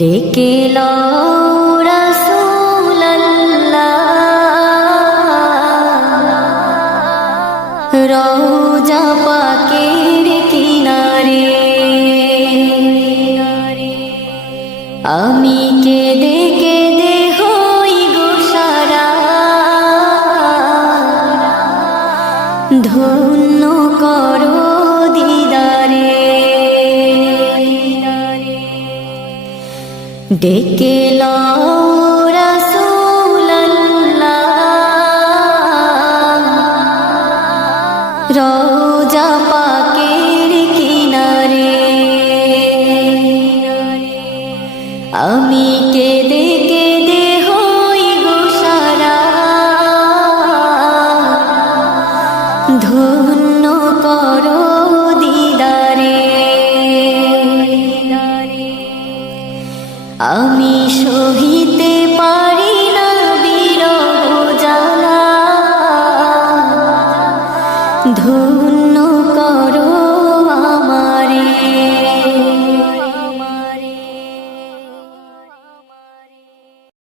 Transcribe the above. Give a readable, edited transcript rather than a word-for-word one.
ডেকে লও রাসূলুল্লাহ রওজা পাকের কিনারে, আমি কেঁদে কেঁদে হই গো সারা, ধন্য করো দিদারে। ডেকে লও রাসূলুল্লাহ রওজা পাকের কিনারে, আমি কেঁদে কেঁদে হই গো সারা, ধন্য করো দিদারে। আমি সহিতে পারি না বিরহ জ্বালা, ধন্য করো আমারে।